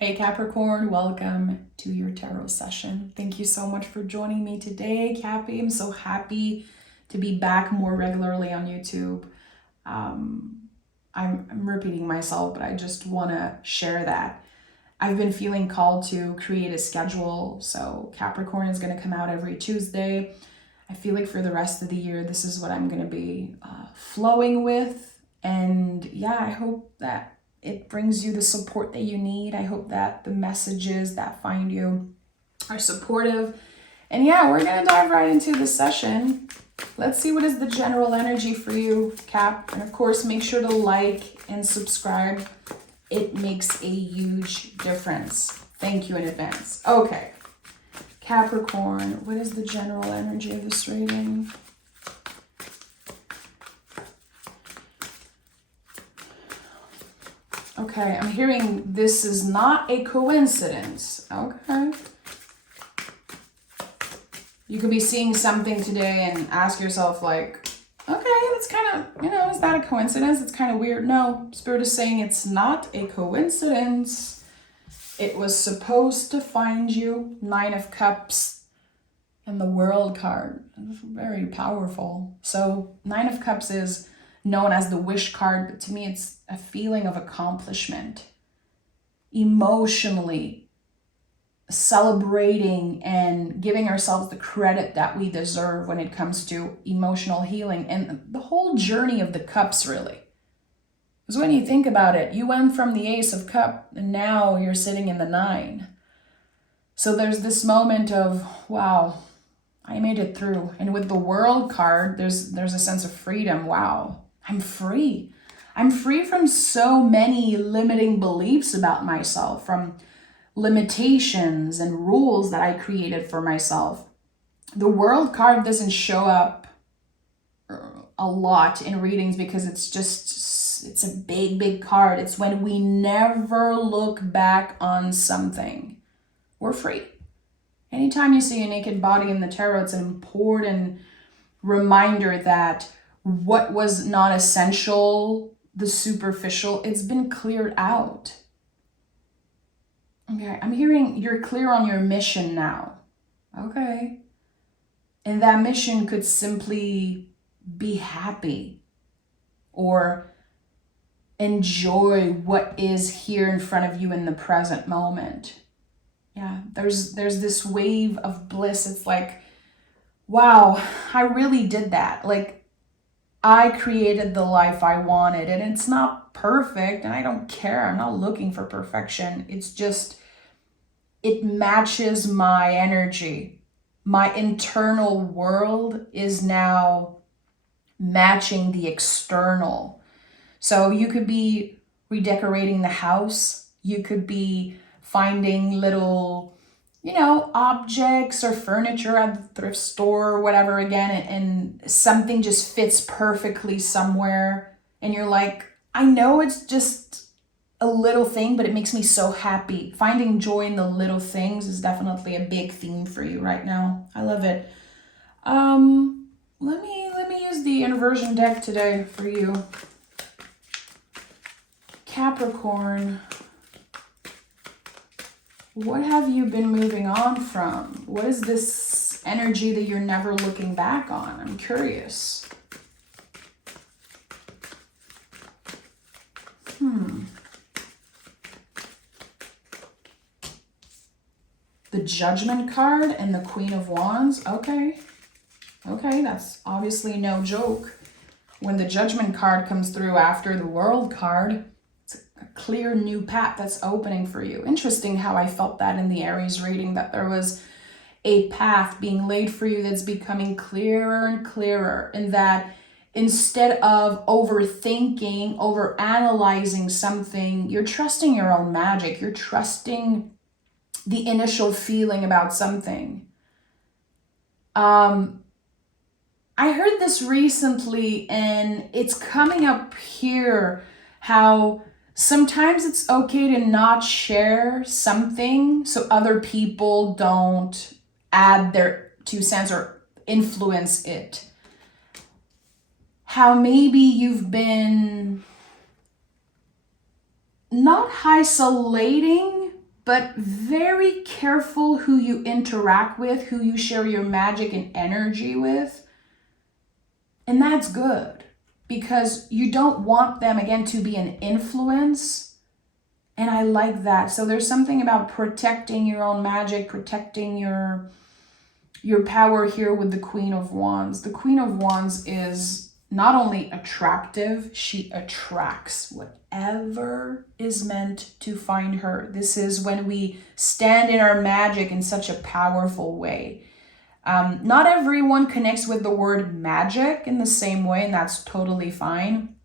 Hey Capricorn, welcome to your tarot session. Thank you so much for joining me today, Cappy. I'm so happy to be back more regularly on YouTube. I'm repeating myself, but I just want to share that. I've been feeling called to create a schedule, so Capricorn is going to come out every Tuesday. I feel like for the rest of the year, this is what I'm going to be flowing with. And yeah, I hope that it brings you the support that you need. I hope that the messages that find you are supportive. And yeah, we're going to dive right into the session. Let's see what is the general energy for you, Cap. And of course, make sure to like and subscribe. It makes a huge difference. Thank you in advance. Okay. Capricorn, what is the general energy of this reading? Okay, I'm hearing this is not a coincidence. Okay. You could be seeing something today and ask yourself like, okay, that's kind of, is that a coincidence? It's kind of weird. No, Spirit is saying it's not a coincidence. It was supposed to find you. 9 of Cups and the World card. Very powerful. So 9 of Cups is known as the wish card, but to me it's a feeling of accomplishment. Emotionally celebrating and giving ourselves the credit that we deserve when it comes to emotional healing and the whole journey of the cups, really. Because when you think about it, you went from the Ace of Cup and now you're sitting in the 9. So there's this moment of, wow, I made it through. And with the World card, there's a sense of freedom. Wow, I'm free. I'm free from so many limiting beliefs about myself, from limitations and rules that I created for myself. The World card doesn't show up a lot in readings because it's a big card. It's when we never look back on something. We're free. Anytime you see a naked body in the tarot, it's an important reminder that what was not essential, the superficial, it's been cleared out. Okay, I'm hearing you're clear on your mission now. Okay. And that mission could simply be happy or enjoy what is here in front of you in the present moment. Yeah, there's this wave of bliss. It's like, wow, I really did that. Like, I created the life I wanted, and it's not perfect, and I don't care. I'm not looking for perfection. It's just, it matches my energy. My internal world is now matching the external. So you could be redecorating the house. You could be finding little, objects or furniture at the thrift store or whatever again, and something just fits perfectly somewhere. And you're like, I know it's just a little thing, but it makes me so happy. Finding joy in the little things is definitely a big theme for you right now. I love it. Let me use the inversion deck today for you. Capricorn, what have you been moving on from? What is this energy that you're never looking back on? I'm curious. The Judgment card and the Queen of Wands. Okay, that's obviously no joke. When the Judgment card comes through after the World card, it's a clear new path that's opening for you. Interesting how I felt that in the Aries reading, that there was a path being laid for you that's becoming clearer and clearer, and that instead of overthinking, overanalyzing something, you're trusting your own magic. You're trusting the initial feeling about something. I heard this recently, and it's coming up here, how sometimes it's okay to not share something so other people don't add their 2 cents or influence it. How maybe you've been not isolating, but very careful who you interact with, who you share your magic and energy with. And that's good, because you don't want them, again, to be an influence. And I like that. So there's something about protecting your own magic, protecting your power here with the Queen of Wands. The Queen of Wands is not only attractive, she attracts whatever is meant to find her. This is when we stand in our magic in such a powerful way. Not everyone connects with the word magic in the same way, and that's totally fine.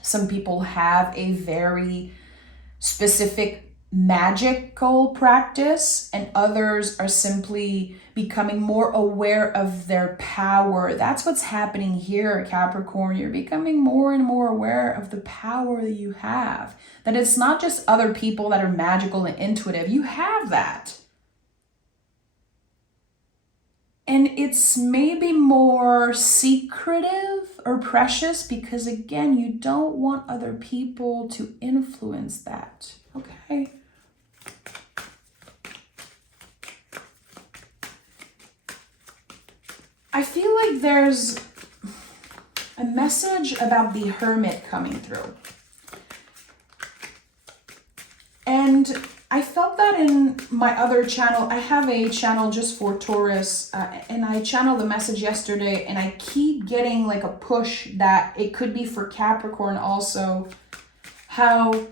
Some people have a very specific magical practice, and others are simply becoming more aware of their power. That's what's happening here, Capricorn. You're becoming more and more aware of the power that you have. That it's not just other people that are magical and intuitive. You have that. And it's maybe more secretive or precious because, again, you don't want other people to influence that. Okay. I feel like there's a message about the Hermit coming through. And I felt that in my other channel. I have a channel just for Taurus, and I channeled the message yesterday, and I keep getting like a push that it could be for Capricorn also. How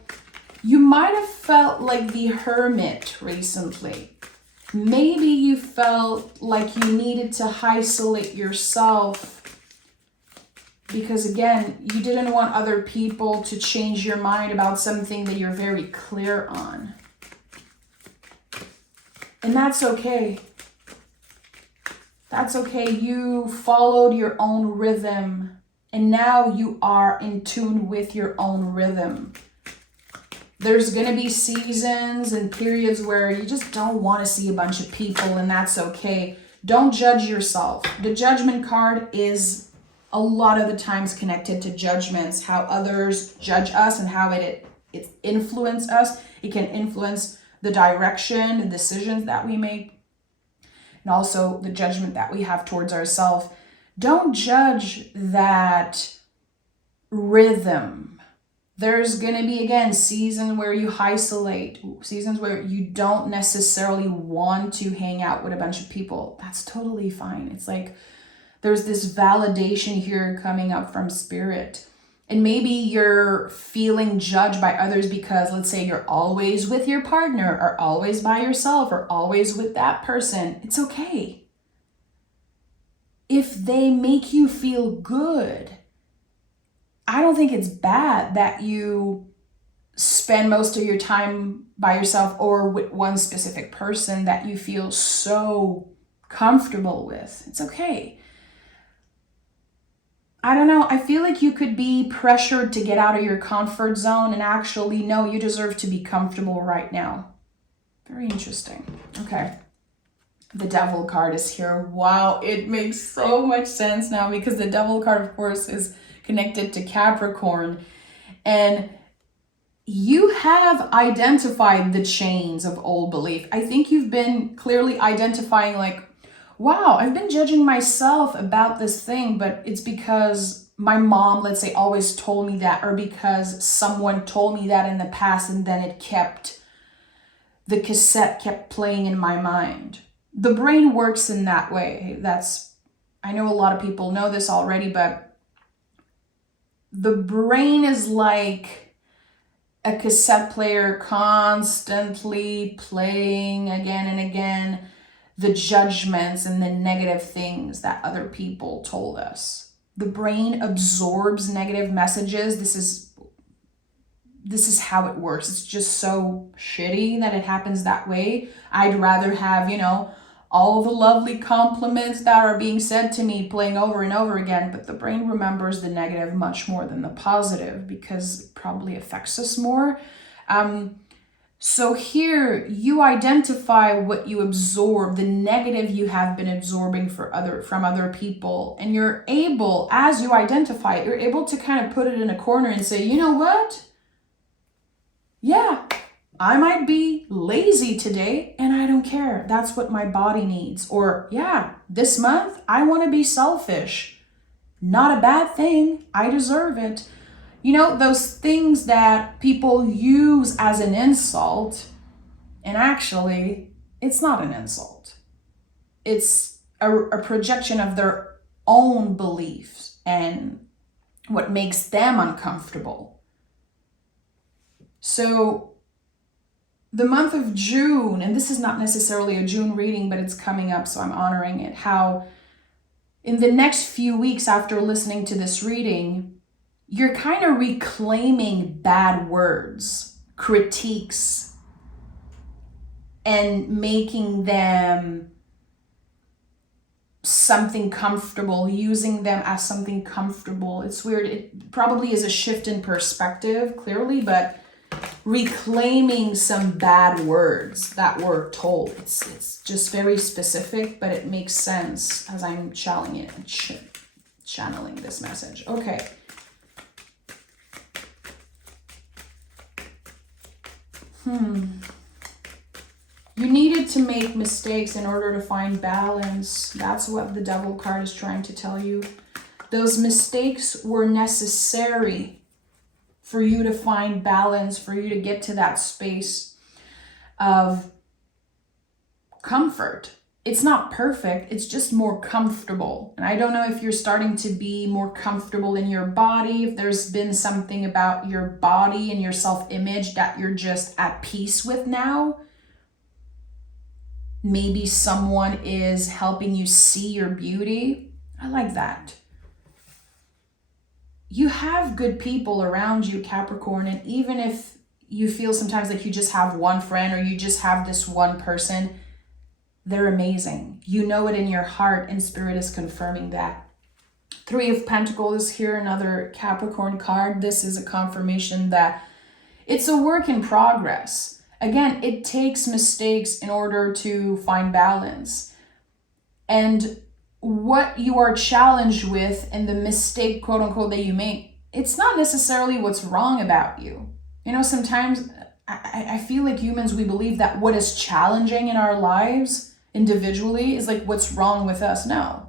you might have felt like the Hermit recently. Maybe you felt like you needed to isolate yourself because, again, you didn't want other people to change your mind about something that you're very clear on. And that's okay. That's okay. You followed your own rhythm, and now you are in tune with your own rhythm. There's going to be seasons and periods where you just don't want to see a bunch of people, and that's okay. Don't judge yourself. The Judgment card is a lot of the times connected to judgments, how others judge us and how it influences us. It can influence the direction, the decisions that we make, and also the judgment that we have towards ourselves. Don't judge that rhythm. There's going to be, again, seasons where you isolate, seasons where you don't necessarily want to hang out with a bunch of people. That's totally fine. It's like there's this validation here coming up from Spirit. And maybe you're feeling judged by others because, let's say, you're always with your partner or always by yourself or always with that person. It's okay. If they make you feel good, I don't think it's bad that you spend most of your time by yourself or with one specific person that you feel so comfortable with. It's okay. I don't know. I feel like you could be pressured to get out of your comfort zone, and actually, no, you deserve to be comfortable right now. Very interesting. Okay. The Devil card is here. Wow, it makes so much sense now because the Devil card, of course, is connected to Capricorn. And you have identified the chains of old belief. I think you've been clearly identifying like, wow, I've been judging myself about this thing, but it's because my mom, let's say, always told me that, or because someone told me that in the past, and then the cassette kept playing in my mind. The brain works in that way. I know a lot of people know this already, but the brain is like a cassette player constantly playing again and again the judgments and the negative things that other people told us. The brain absorbs negative messages. This is how it works. It's just so shitty that it happens that way. I'd rather have, all the lovely compliments that are being said to me playing over and over again, but the brain remembers the negative much more than the positive because it probably affects us more. So here you identify what you absorb, the negative you have been absorbing from other people, and you're able, as you identify it, you're able to kind of put it in a corner and say, you know what? Yeah, I might be lazy today and I don't care. That's what my body needs. Or, yeah, this month I want to be selfish. Not a bad thing. I deserve it. You know, those things that people use as an insult, and actually, it's not an insult. It's a projection of their own beliefs and what makes them uncomfortable. So, the month of June, and this is not necessarily a June reading, but it's coming up, so I'm honoring it, how in the next few weeks after listening to this reading, you're kind of reclaiming bad words, critiques, and making them something comfortable, using them as something comfortable. It's weird. It probably is a shift in perspective, clearly, but reclaiming some bad words that were told. It's just very specific, but it makes sense as I'm channeling this message. Okay. You needed to make mistakes in order to find balance. That's what the Devil card is trying to tell you. Those mistakes were necessary for you to find balance, for you to get to that space of comfort. It's not perfect, it's just more comfortable. And I don't know if you're starting to be more comfortable in your body, if there's been something about your body and your self-image that you're just at peace with now. Maybe someone is helping you see your beauty. I like that. You have good people around you, Capricorn, and even if you feel sometimes like you just have one friend or you just have this one person, they're amazing. You know it in your heart, and Spirit is confirming that. Three of Pentacles is here, another Capricorn card. This is a confirmation that it's a work in progress. Again, it takes mistakes in order to find balance. And what you are challenged with and the mistake, quote unquote, that you make, it's not necessarily what's wrong about you. You know, sometimes I feel like humans, we believe that what is challenging in our lives individually is like what's wrong with us. No.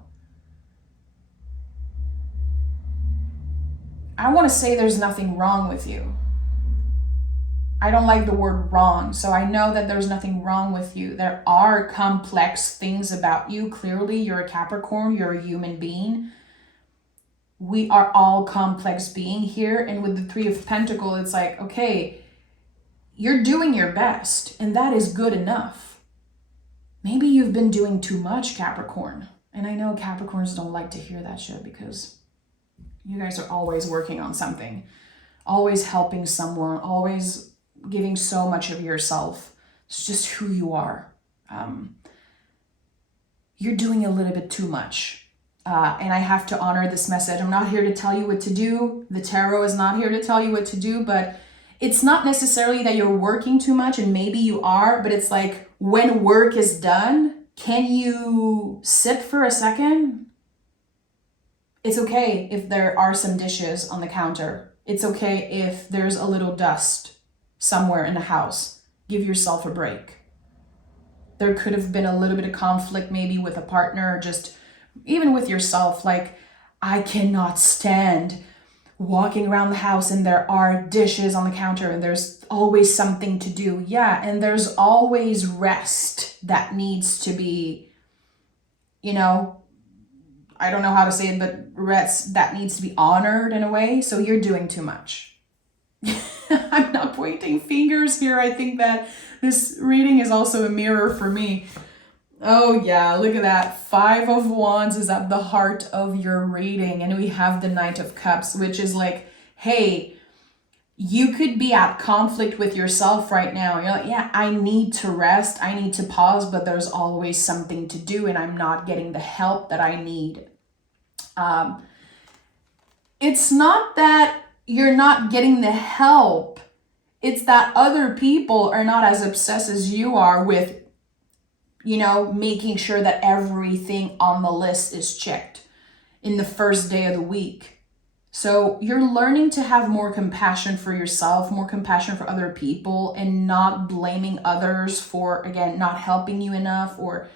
I want to say there's nothing wrong with you. I don't like the word wrong, so I know that there's nothing wrong with you. There are complex things about you. Clearly, you're a Capricorn, you're a human being. We are all complex being here. And with the Three of Pentacles, it's like, okay, you're doing your best, and that is good enough. Maybe you've been doing too much, Capricorn. And I know Capricorns don't like to hear that shit because you guys are always working on something, always helping someone, always giving so much of yourself. It's just who you are. You're doing a little bit too much. And I have to honor this message. I'm not here to tell you what to do. The tarot is not here to tell you what to do, but it's not necessarily that you're working too much, and maybe you are, but it's like when work is done, can you sit for a second? It's okay if there are some dishes on the counter. It's okay if there's a little dust somewhere in the house. Give yourself a break. There could have been a little bit of conflict maybe with a partner, or just even with yourself. Like, I cannot stand walking around the house and there are dishes on the counter and there's always something to do. Yeah, and there's always rest that needs to be, you know, I don't know how to say it, but rest that needs to be honored in a way. So you're doing too much. I'm not pointing fingers here. I think that this reading is also a mirror for me. Oh yeah, look at that. 5 of Wands is at the heart of your reading. And we have the Knight of Cups, which is like, hey, you could be at conflict with yourself right now. You're like, yeah, I need to rest. I need to pause, but there's always something to do and I'm not getting the help that I need. It's not that you're not getting the help. It's that other people are not as obsessed as you are with, you know, making sure that everything on the list is checked in the first day of the week. So you're learning to have more compassion for yourself, more compassion for other people, and not blaming others for, again, not helping you enough. Or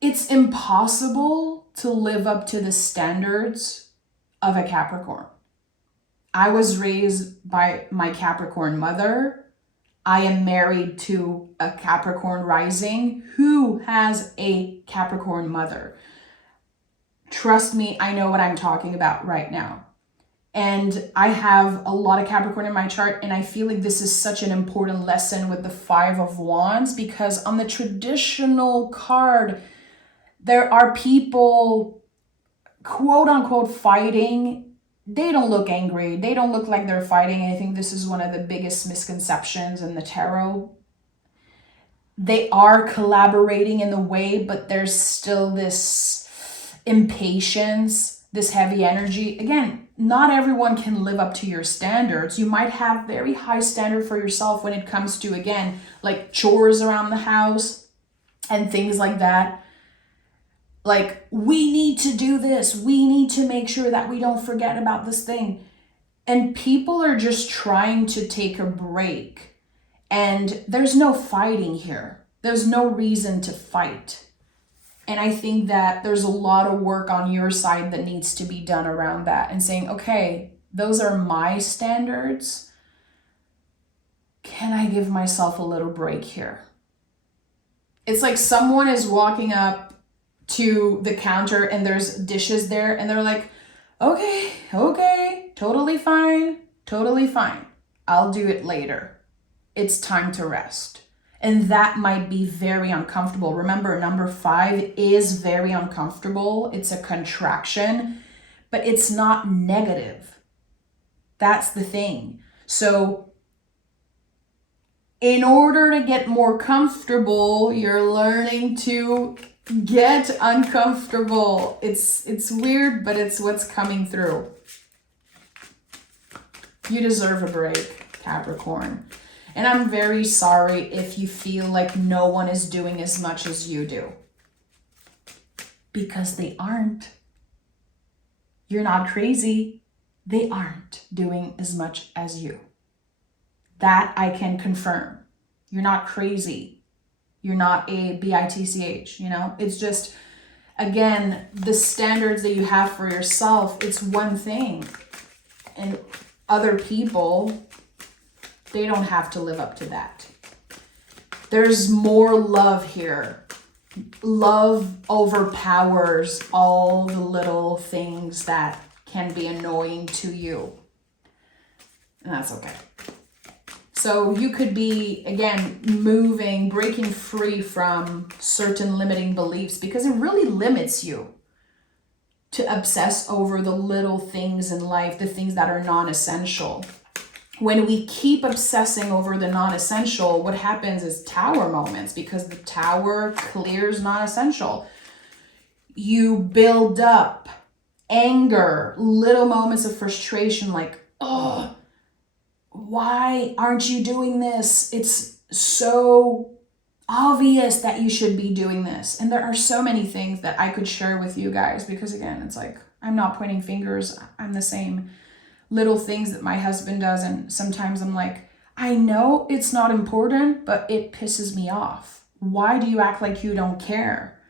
it's impossible to live up to the standards of a Capricorn. I was raised by my Capricorn mother. I am married to a Capricorn rising who has a Capricorn mother. Trust me, I know what I'm talking about right now. And I have a lot of Capricorn in my chart, and I feel like this is such an important lesson with the Five of Wands, because on the traditional card, there are people, quote unquote, fighting. They don't look angry. They don't look like they're fighting. I think this is one of the biggest misconceptions in the tarot. They are collaborating in the way, but there's still this impatience, this heavy energy. Again, not everyone can live up to your standards. You might have very high standard for yourself when it comes to, again, like chores around the house and things like that. Like, we need to do this. We need to make sure that we don't forget about this thing. And people are just trying to take a break. And there's no fighting here. There's no reason to fight. And I think that there's a lot of work on your side that needs to be done around that, and saying, okay, those are my standards. Can I give myself a little break here? It's like someone is walking up to the counter and there's dishes there and they're like, okay, totally fine. I'll do it later. It's time to rest. And that might be very uncomfortable. Remember, number 5 is very uncomfortable. It's a contraction, but it's not negative. That's the thing. So in order to get more comfortable, you're learning to get uncomfortable. It's weird, but it's what's coming through. You deserve a break, Capricorn. And I'm very sorry if you feel like no one is doing as much as you do. Because they aren't. You're not crazy. They aren't doing as much as you. That I can confirm. You're not crazy. You're not a bitch, you know? It's just, again, the standards that you have for yourself, it's one thing. And other people, they don't have to live up to that. There's more love here. Love overpowers all the little things that can be annoying to you. And that's okay. So you could be, again, breaking free from certain limiting beliefs, because it really limits you to obsess over the little things in life, the things that are non-essential. When we keep obsessing over the non-essential, what happens is tower moments, because the tower clears non-essential. You build up anger, little moments of frustration, like, oh, why aren't you doing this? It's so obvious that you should be doing this. And there are so many things that I could share with you guys, because again, it's like, I'm not pointing fingers. I'm the same. Little things that my husband does, and sometimes I'm like, I know it's not important, but it pisses me off. Why do you act like you don't care?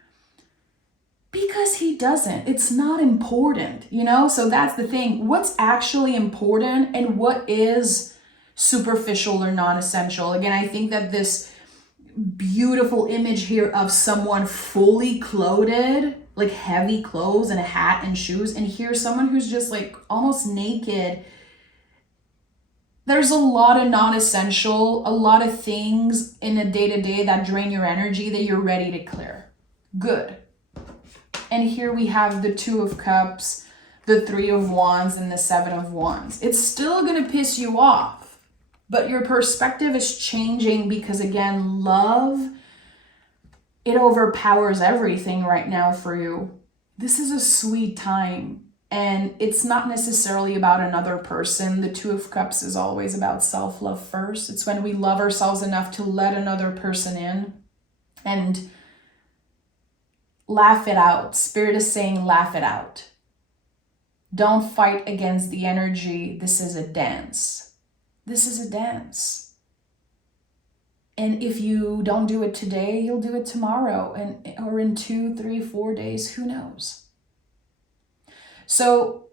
Because he doesn't. It's not important, you know? So that's the thing. What's actually important and what is superficial or non-essential? Again, I think that this beautiful image here of someone fully clothed, like heavy clothes and a hat and shoes, and here's someone who's just like almost naked. There's a lot of non-essential, a lot of things in a day-to-day that drain your energy that you're ready to clear. Good. And here we have the 2 of Cups, the 3 of Wands, and the 7 of Wands. It's still gonna piss you off, but your perspective is changing, because again, love, it overpowers everything right now for you. This is a sweet time, and it's not necessarily about another person. The 2 of Cups is always about self-love first. It's when we love ourselves enough to let another person in and laugh it out. Spirit is saying laugh it out. Don't fight against the energy. This is a dance. This is a dance. And if you don't do it today, you'll do it tomorrow, or in 2, 3, 4 days, who knows? So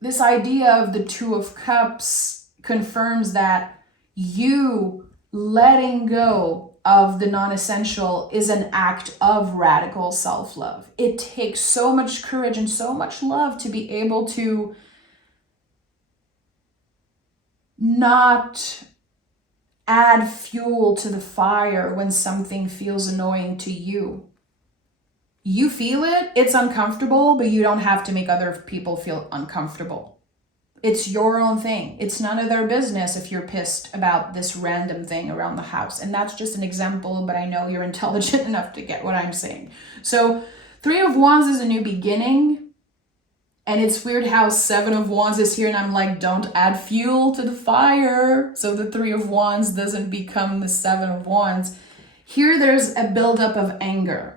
this idea of the Two of Cups confirms that you letting go of the non-essential is an act of radical self-love. It takes so much courage and so much love to be able to not add fuel to the fire when something feels annoying to you. You feel it, it's uncomfortable, but you don't have to make other people feel uncomfortable. It's your own thing. It's none of their business if you're pissed about this random thing around the house. And that's just an example, but I know you're intelligent enough to get what I'm saying. So 3 of Wands is a new beginning. And it's weird how 7 of Wands is here and I'm like, don't add fuel to the fire. So the 3 of Wands doesn't become the 7 of Wands. Here there's a buildup of anger.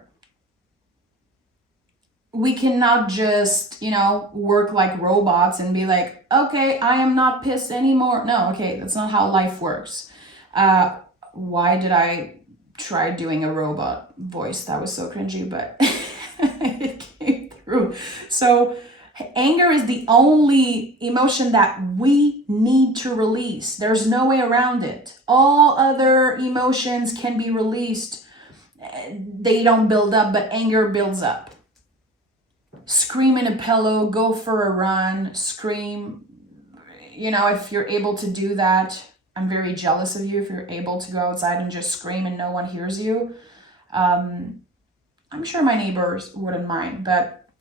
We cannot just, work like robots and be like, okay, I am not pissed anymore. No, okay, that's not how life works. Why did I try doing a robot voice? That was so cringy, but it came through. So anger is the only emotion that we need to release. There's no way around it. All other emotions can be released. They don't build up, but anger builds up. Scream in a pillow, go for a run, scream. If you're able to do that, I'm very jealous of you if you're able to go outside and just scream and no one hears you. I'm sure my neighbors wouldn't mind, but,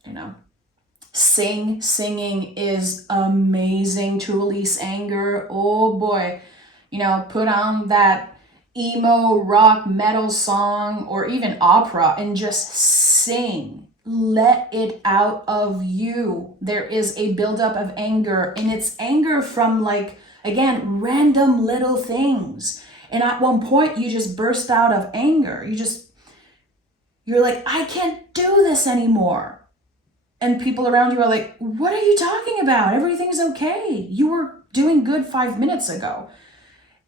singing is amazing to release anger. Oh boy, put on that emo rock metal song or even opera and just sing. Let it out of you. There is a buildup of anger, and it's anger from random little things. And at one point you just burst out of anger. You're like, I can't do this anymore. And people around you are like, what are you talking about? Everything's okay. You were doing good 5 minutes ago.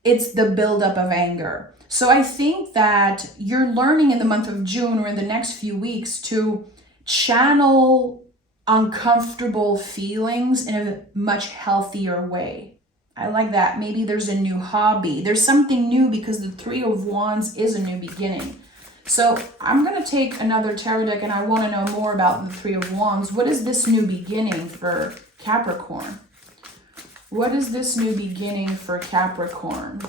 It's the buildup of anger. So I think that you're learning in the month of June or in the next few weeks to channel uncomfortable feelings in a much healthier way. I like that. Maybe there's a new hobby. There's something new because the 3 of Wands is a new beginning. So I'm going to take another tarot deck and I want to know more about the 3 of Wands. What is this new beginning for Capricorn? What is this new beginning for Capricorn?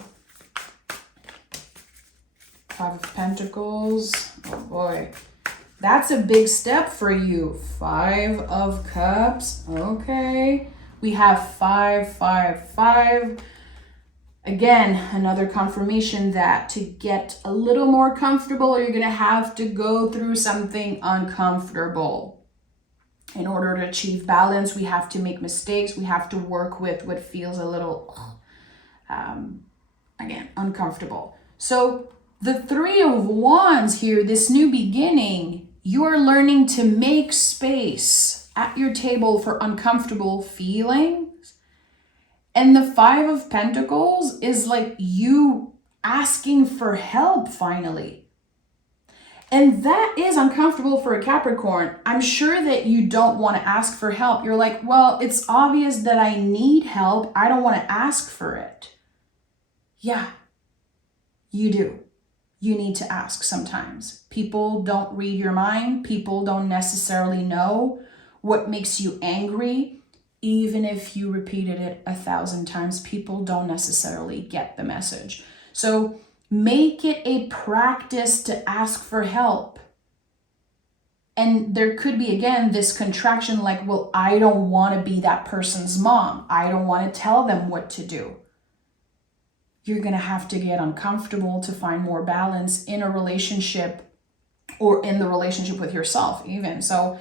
5 of Pentacles. Oh boy. That's a big step for you. 5 of Cups. Okay. We have 5, 5, 5. Again, another confirmation that to get a little more comfortable, you're going to have to go through something uncomfortable. In order to achieve balance, we have to make mistakes. We have to work with what feels a little, uncomfortable. So the 3 of Wands here, this new beginning, you are learning to make space at your table for uncomfortable feelings. And the 5 of Pentacles is like you asking for help finally. And that is uncomfortable for a Capricorn. I'm sure that you don't want to ask for help. You're like, well, it's obvious that I need help. I don't want to ask for it. Yeah, you do. You need to ask sometimes. People don't read your mind. People don't necessarily know what makes you angry. Even if you repeated it 1,000 times, people don't necessarily get the message. So make it a practice to ask for help. And there could be, again, this contraction like, well, I don't want to be that person's mom. I don't want to tell them what to do. You're going to have to get uncomfortable to find more balance in a relationship or in the relationship with yourself even. So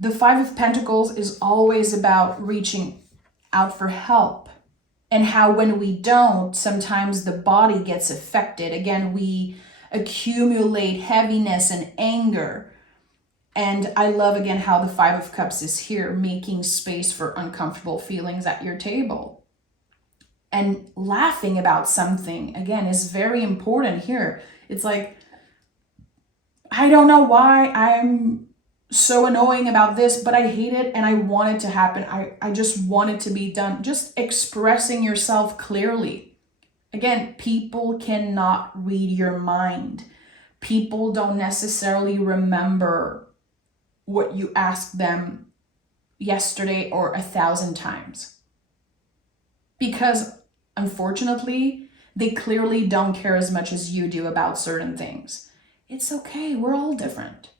the 5 of Pentacles is always about reaching out for help and how when we don't, sometimes the body gets affected. Again, we accumulate heaviness and anger. And I love, again, how the Five of Cups is here, making space for uncomfortable feelings at your table. And laughing about something, again, is very important here. It's like, I don't know why I'm so annoying about this, but I hate it and I want it to happen. I just want it to be done. Just expressing yourself clearly. Again, people cannot read your mind. People don't necessarily remember what you asked them yesterday or 1,000 times. Because unfortunately, they clearly don't care as much as you do about certain things. It's okay, we're all different.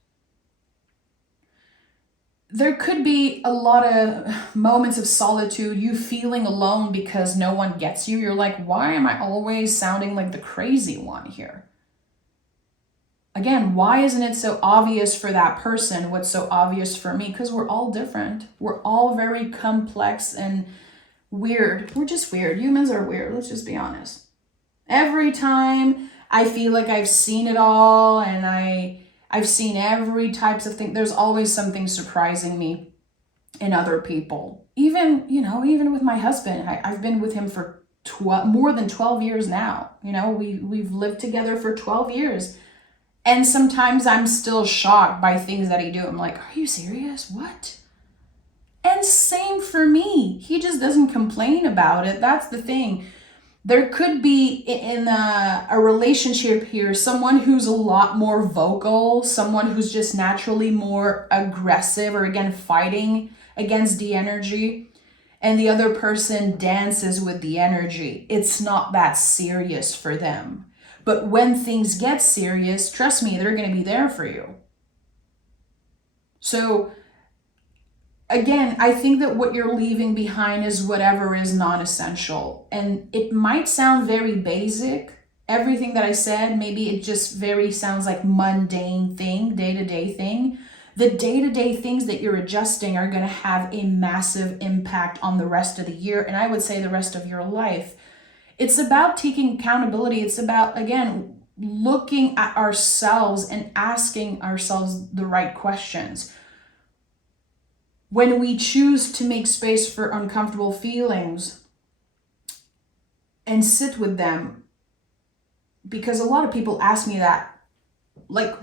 There could be a lot of moments of solitude, you feeling alone because no one gets you. You're like, why am I always sounding like the crazy one here? Again, why isn't it so obvious for that person what's so obvious for me? Because we're all different. We're all very complex and weird. We're just weird. Humans are weird. Let's just be honest. Every time I feel like I've seen it all and I've seen every types of thing, there's always something surprising me in other people. Even with my husband, I've been with him for more than 12 years now. We've lived together for 12 years. And sometimes I'm still shocked by things that he do. I'm like, are you serious? What? And same for me. He just doesn't complain about it. That's the thing. There could be in a relationship here, someone who's a lot more vocal, someone who's just naturally more aggressive or, again, fighting against the energy. And the other person dances with the energy. It's not that serious for them. But when things get serious, trust me, they're going to be there for you. So, again, I think that what you're leaving behind is whatever is non-essential. And it might sound very basic. Everything that I said, maybe it just very sounds like mundane thing, day-to-day thing. The day-to-day things that you're adjusting are going to have a massive impact on the rest of the year. And I would say the rest of your life. It's about taking accountability. It's about, again, looking at ourselves and asking ourselves the right questions. When we choose to make space for uncomfortable feelings and sit with them, because a lot of people ask me that, like,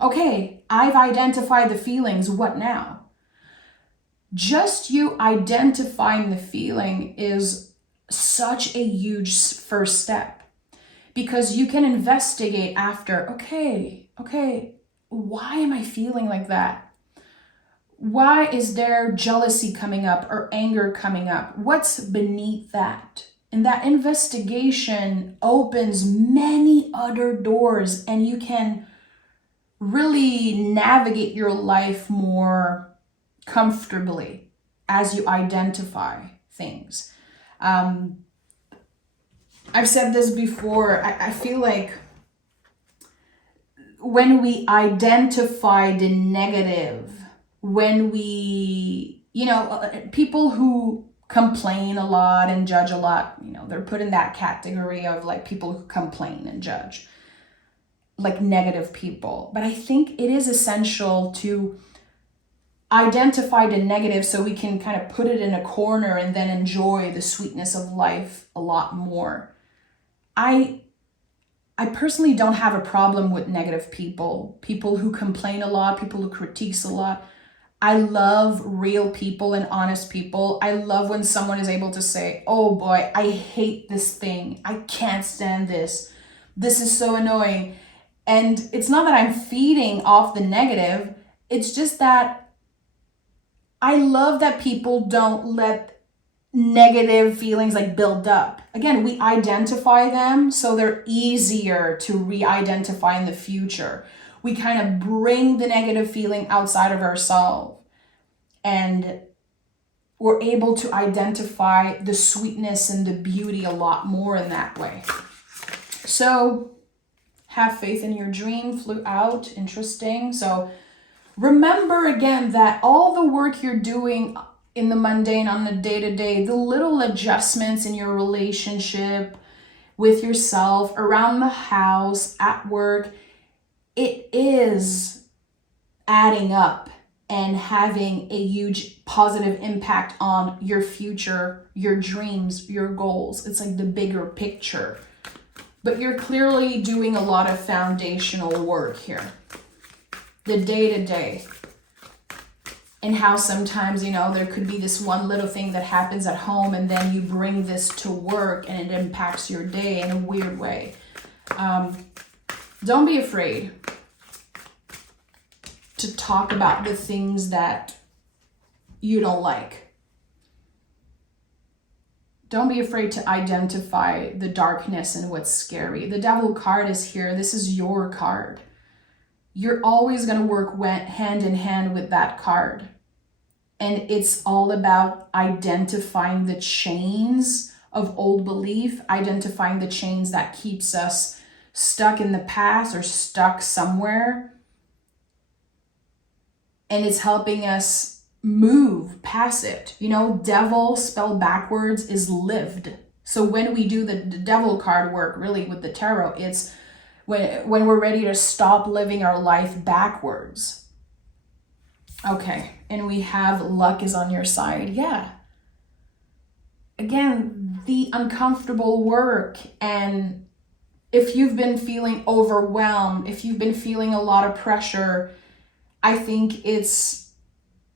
okay, I've identified the feelings, what now? Just you identifying the feeling is such a huge first step, because you can investigate after, okay, why am I feeling like that? Why is there jealousy coming up or anger coming up? What's beneath that? And that investigation opens many other doors, and you can really navigate your life more comfortably as you identify things. I've said this before. I feel like when we identify the negative, when we, people who complain a lot and judge a lot, they're put in that category of like people who complain and judge, like negative people. But I think it is essential to identify the negative so we can kind of put it in a corner and then enjoy the sweetness of life a lot more. I personally don't have a problem with negative people who complain a lot, people who critiques a lot. I love real people and honest people. I love when someone is able to say, oh boy, I hate this thing. I can't stand this. This is so annoying. And it's not that I'm feeding off the negative. It's just that I love that people don't let negative feelings like build up. Again, we identify them so they're easier to re-identify in the future. We kind of bring the negative feeling outside of ourselves, and we're able to identify the sweetness and the beauty a lot more in that way. So have faith in your dream flew out. Interesting. So remember again that all the work you're doing in the mundane, on the day-to-day, the little adjustments in your relationship with yourself, around the house, at work, it is adding up and having a huge positive impact on your future, your dreams, your goals. It's like the bigger picture. But you're clearly doing a lot of foundational work here. The day-to-day. And how sometimes, you know, there could be this one little thing that happens at home and then you bring this to work and it impacts your day in a weird way. Don't be afraid to talk about the things that you don't like. Don't be afraid to identify the darkness and what's scary. The Devil card is here. This is your card. You're always going to work hand in hand with that card. And it's all about identifying the chains of old belief, identifying the chains that keeps us stuck in the past or stuck somewhere. And it's helping us move past it. You know, devil spelled backwards is lived. So when we do the devil card work, really with the tarot, it's when we're ready to stop living our life backwards. Okay, and we have luck is on your side. Yeah. Again, the uncomfortable work, and if you've been feeling overwhelmed, if you've been feeling a lot of pressure, I think it's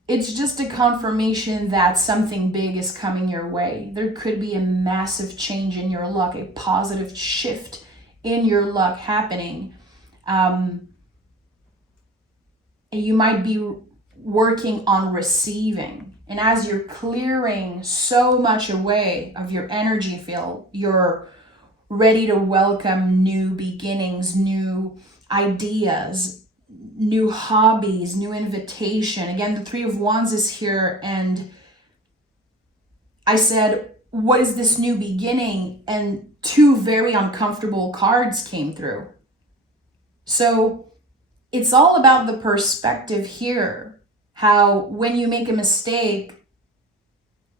just a confirmation that something big is coming your way. There could be a massive change in your luck, a positive shift in your luck happening. And you might be working on receiving. And as you're clearing so much away of your energy field, you're ready to welcome new beginnings, new ideas, new hobbies, new invitation. Again, the Three of Wands is here, and I said, what is this new beginning? And two very uncomfortable cards came through. So it's all about the perspective here, how when you make a mistake,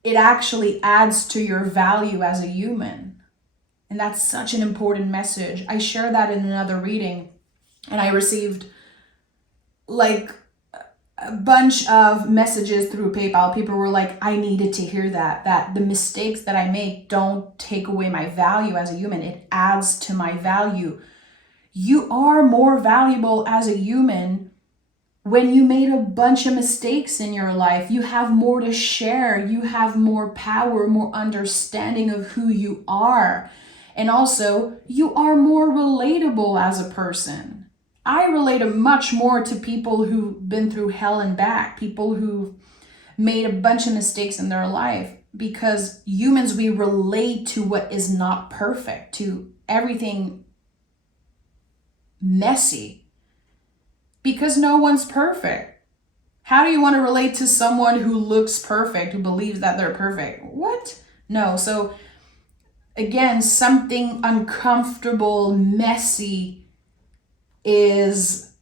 it actually adds to your value as a human. And that's such an important message. I shared that in another reading, and I received like a bunch of messages through PayPal. People were like, I needed to hear that the mistakes that I make don't take away my value as a human. It adds to my value. You are more valuable as a human when you made a bunch of mistakes in your life. You have more to share. You have more power, more understanding of who you are. And also, you are more relatable as a person. I relate much more to people who've been through hell and back, people who made a bunch of mistakes in their life, because humans, we relate to what is not perfect, to everything messy, because no one's perfect. How do you want to relate to someone who looks perfect, who believes that they're perfect? What? No. So again, something uncomfortable, messy is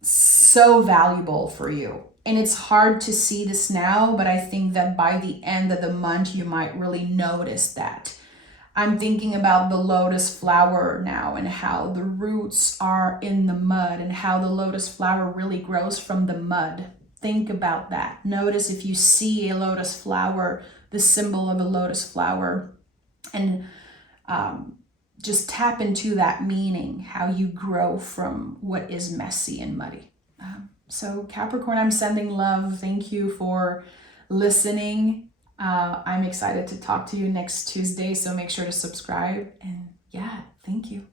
so valuable for you. And it's hard to see this now, but I think that by the end of the month, you might really notice that. I'm thinking about the lotus flower now and how the roots are in the mud and how the lotus flower really grows from the mud. Think about that. Notice if you see a lotus flower, the symbol of a lotus flower, and just tap into that meaning, how you grow from what is messy and muddy. So Capricorn, I'm sending love. Thank you for listening. I'm excited to talk to you next Tuesday, so make sure to subscribe. And yeah, thank you.